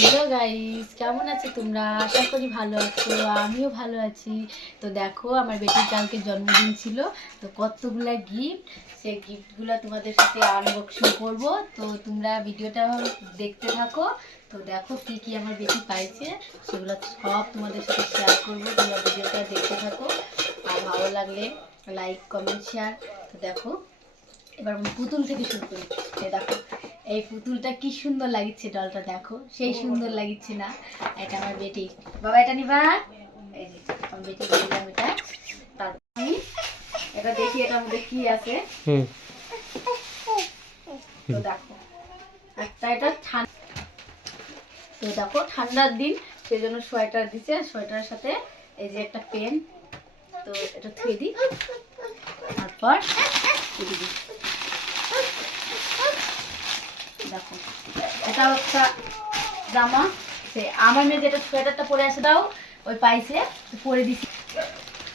Hello guys, কেমন আছো তোমরা? আশা করি ভালো আছো, আমিও ভালো আছি। তো দেখো, আমার বেটির কালকে জন্মদিন ছিল, তো কতগুলা গিফট, সেই গিফটগুলো তোমাদের সাথে আনবক্সিং করব। তো তোমরা ভিডিওটা দেখতে থাকো। তো দেখো কি কি আমার বেটি পাইছে, সেগুলো সব তোমাদের সাথে শেয়ার করবো। তোমরা ভিডিওটা দেখতে থাকো, আর ভালো লাগলে লাইক কমেন্ট শেয়ার। তো দেখো, এবার আমি পুতুল থেকে শুরু করি। দেখো, এই পুতুলটা কি সুন্দর লাগছে, ডলটা দেখো সেই সুন্দর লাগছে না? এটা আমার বেটি। বাবা এটা নিবা? এই যে আমার বেটি দিলাম এটা। তারপর আমি এটা দেখি এটার মধ্যে কি আছে। তো দেখো, একটা এটা ঠান্ডা, তো দেখো ঠান্ডার দিন সেই জন্য সোয়েটার দিচ্ছে। সোয়েটারের সাথে এই যে একটা পেন, তো এটা থুয়ে দিই। তারপর দেখো, এটাও একটা জামা, সে আমার মেয়ে যেটা সোয়েটারটা পরে আসে দাও ওই পাইছে, পরে দিছি।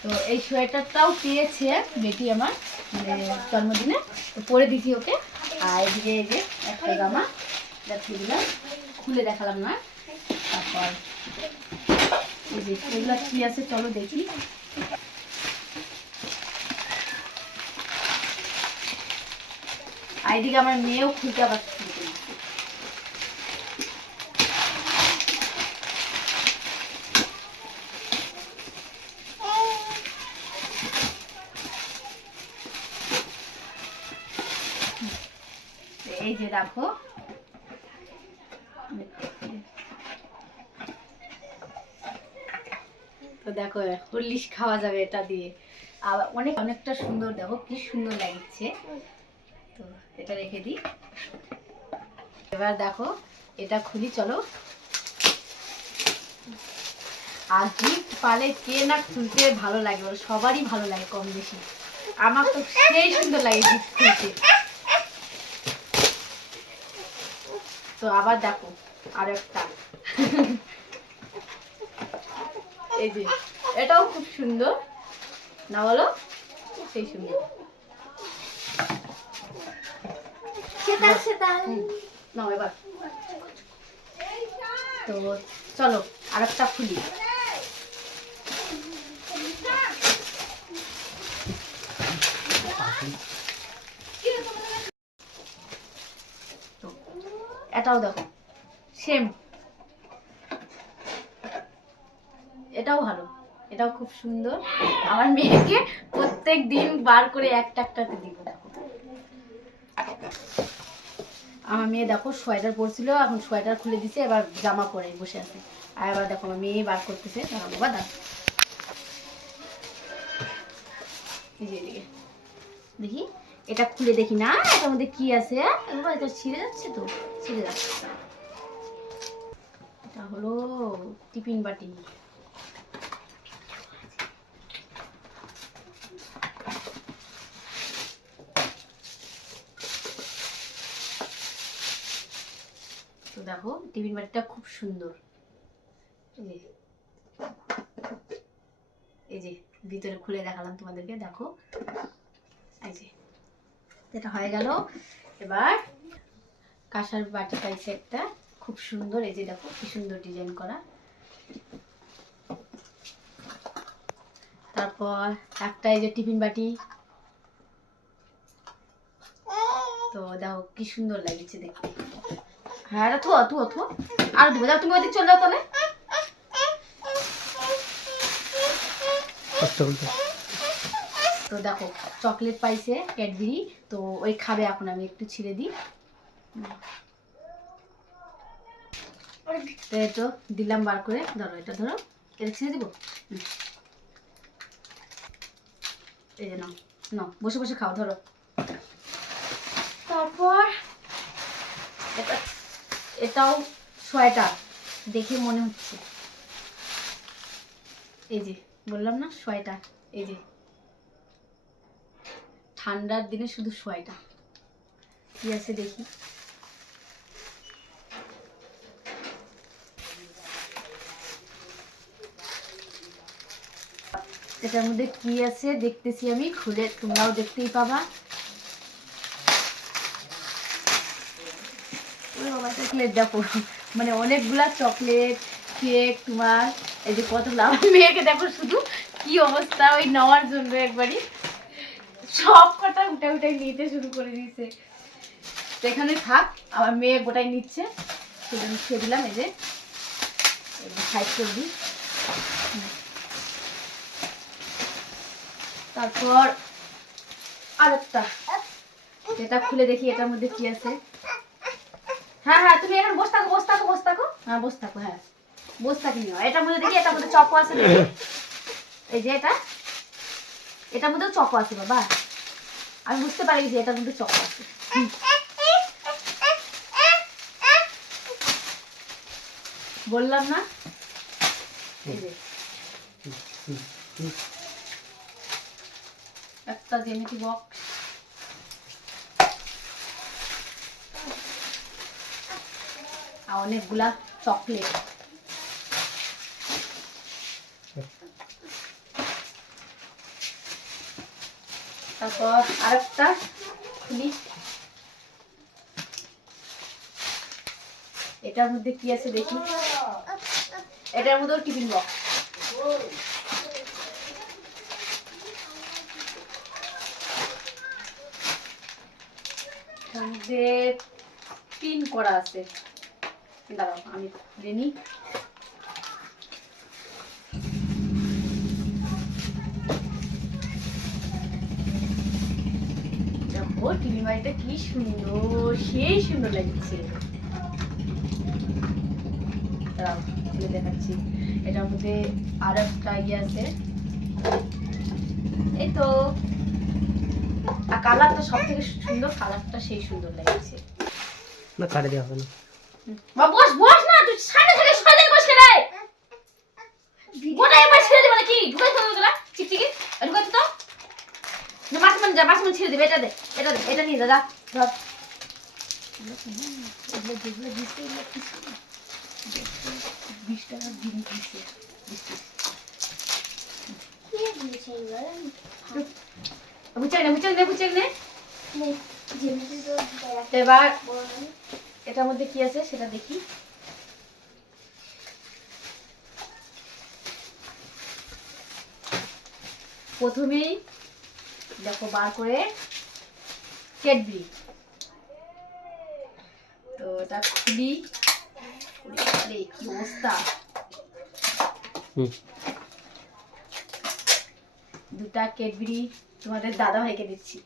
তো এই সোয়েটারটাও পেয়েছে বেটি আমার, মানে জন্মদিনে, তো পরে দিছি ওকে। আর এদিকে এই যে একটা জামা, যাচ্ছি দিলাম, খুলে দেখালাম না। তারপর এই যে এগুলো কি আছে চলো দেখি। আর এদিকে আমার মেয়েও খুলতে আবার এই যে দেখো, তো দেখো হরলিক্স খাওয়া যাবে এটা দিয়ে। আবার অনেকটা সুন্দর, দেখো কি সুন্দর লাগছে। তো এটা রেখে দিই। এবার দেখো এটা খুলি চলো। আর গিফট পালে কে না খুলতে ভালো লাগে, বলো সবারই ভালো লাগে কম বেশি। আমার তো সেই সুন্দর লাগে গিফট খুলতে। তো আবার দেখো আর একটা এই যে এটাও খুব সুন্দর না বলো, সেই সুন্দর। নাও এবার, তো চলো আর একটা খুলি। এটাও দেখো সেম, এটাও ভালো, এটাও খুব সুন্দর। আমার মেয়েকে প্রত্যেক দিন বার করে একটা একটাতে দিব। দেখো আমার মেয়ে দেখো সোয়েটার পরছিল, এখন সোয়েটার খুলে দিছে, এবার জামা পরে বসে আছে। আর এবার দেখো আমার মেয়ে বার করতেছে, বাবা দাও দেখি, এটা খুলে দেখি না এটার মধ্যে কি আছে। এটা ছিঁড়ে যাচ্ছে, তো ছিঁড়ে যাচ্ছে। এটা হলো টিফিন বাটি। তো দেখো টিফিন বাটিটা খুব সুন্দর। এই যে ভিতরে খুলে দেখালাম তোমাদেরকে, দেখো এই যে এটা হয়ে গেল। এবার কাঁসার বাটি পাইছে একটা, খুব সুন্দর। এই যে দেখো কি সুন্দর ডিজাইন করা। তারপর একটা এই যে টিফিন বাটি, তো দেখো কি সুন্দর লাগছে দেখতে। হ্যাঁ এটা থুয়া থুয়া থুয়া আর দিব, যাও তুমি ওদিকে চলে যাও তাহলে। তো দেখো চকলেট পাইছে ক্যাডবেরি, তো ওই খাবে এখন, আমি একটু ছিঁড়ে দিই। তো দিলাম বার করে, ধরো এটা ধরো, এটা ছিঁড়ে দিব। এই যে নাও নাও, বসে বসে খাও, ধরো। তারপর এটাও সোয়েটার, দেখে মনে হচ্ছে, এই যে বললাম না সোয়েটার। এই যে ঠান্ডার দিনে শুধু সোয়েটার কি আছে দেখি। এটার মধ্যে কি আছে দেখতেছি আমি, খুলে তোমরাও দেখতেই পাবা। বাবা দেখলে দেখো মানে অনেকগুলা চকলেট কেক তোমার এই যে কতগুলো। আমার মেয়েকে দেখো শুধু কি অবস্থা, ওই নেওয়ার জন্য একবারই সব কটা উঠে উঠে নিতে শুরু করে দিয়েছে। এখানে থাক, আমার মেয়ে গোটাই নিচ্ছে, সেজন্য খেয়ে দিলাম। এই যে সাইড করে দিই। তারপর আরেকটা, এটা খুলে দেখি এটার মধ্যে কি আছে। হ্যাঁ হ্যাঁ, তুমি এখন বসে থাকো, বসে থাকো, বসে থাকো। হ্যাঁ বসে থাকো, হ্যাঁ বসে থাকি। এটার মধ্যে দেখি, এটার মধ্যে চকো আছে দেখি। এই যে এটার মধ্যেও চকো আছে বাবা, আমি বুঝতে পারি যে এটার মধ্যে চকো আছে। বললাম না, এই যে একটা জ্যামিতি বক্স, আর অনেকগুলা চকলেট। তারপর আরেকটা খুলি, এটার মধ্যে কি আছে দেখি। এটার মধ্যেও টিফিন বক্স। এটার মধ্যে পিন করা আছে, দাঁড়াও আমি খুলে নিই। দেখো টিভি বাড়িটা কি সুন্দর, সেই সুন্দর লাগছে। দাঁড়াও খুলে দেখাচ্ছি। এটার মধ্যে আর একটা ইয়ে আছে, এই তো। আর কালারটা সব থেকে সুন্দর, কালারটা সেই সুন্দর লাগছে। না কাটে দেওয়া হবে না। বস বস না, তুই সামনে থেকে সরে বস কেন? গোটা একবার ছেড়ে দেব নাকি? ঢুকাই তো তোরা চিকচিকি ঢুকাই তো। না মাছমান যা, মাছমান ছেড়ে দেবে। এটা দে, এটা দে, এটা নিয়ে যা, যা ধর। এগুলো যেগুলো দিচ্ছে এগুলো কিছু 20 টাকা দিন দিচ্ছে। বুঝাই না, বুঝাই না, বুঝাই না। এবার এটার মধ্যে কি আছে সেটা দেখি। প্রথমেই দেখো বার করে ক্যাডবেরি, তো এটা খুলি। আরে কি অবস্থা, দুটা ক্যাডবেরি তোমাদের দাদা ভাইকে দিচ্ছি।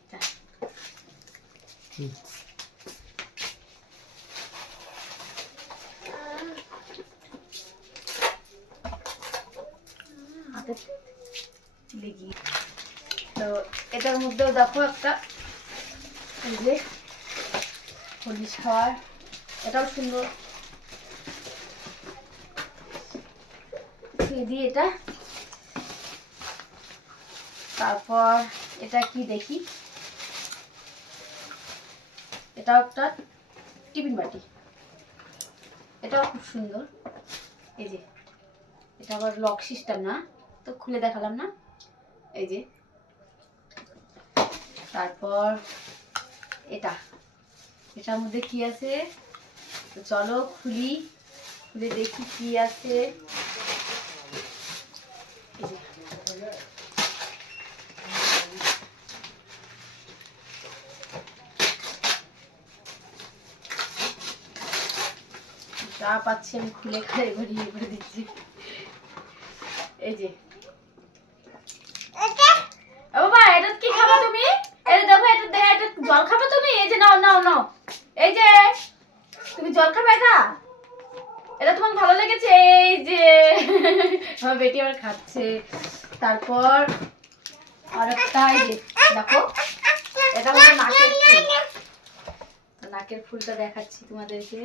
হাতে লেগে, তো এটার মধ্যেও দেখো একটা এই যে হলুদ খাওয়ার, এটাও সুন্দর। দিয়ে এটা, তারপর এটা কি দেখি, এটাও একটা টিফিন বাটি, এটাও খুব সুন্দর। এই যে এটা আবার লক সিস্টেম না, তো খুলে দেখালাম না। এই যে তারপর এটার মধ্যে কি আছে, তো চলো খুলি, খুলে দেখি কি আছে। যা পাচ্ছি আমি খুলে খাই ভরিয়ে করে দিচ্ছি। এই যে বাবা, এটা কি খাবা তুমি? এটা দেখো, এটা দেখো, এটা জল খাবা তুমি? এই যে নাও নাও নাও, এই যে তুমি জল খাবে এটা? এটা তোমার ভালো লেগেছে? এই যে আমার বেটি আবার খাচ্ছে। তারপর আরেকটা, এই যে দেখো, এটা হলো নাকের ফুল। নাকের ফুলটা দেখাচ্ছি তোমাদেরকে।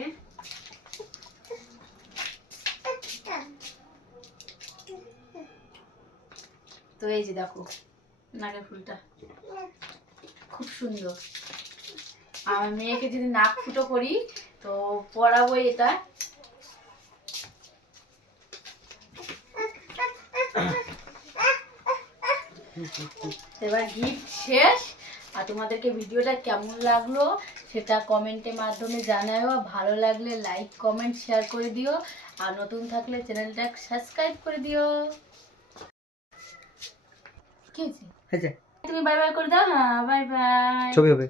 তো এই যে দেখো নাকের ফুলটা খুব সুন্দর। আমার মেয়েকে যদি নাক ফুটো করি তো পরাবো এটা। এবার গিফট শেষ। আর তোমাদেরকে ভিডিওটা কেমন লাগলো সেটা কমেন্টের মাধ্যমে জানাও। ভালো লাগলে লাইক কমেন্ট শেয়ার করে দিও, আর নতুন থাকলে চ্যানেলটা সাবস্ক্রাইব করে দিও। কি হয়েছে? হয়েছে? তুমি বাই বাই করে দাও। হ্যাঁ, বাই বাই। ছবি হবে।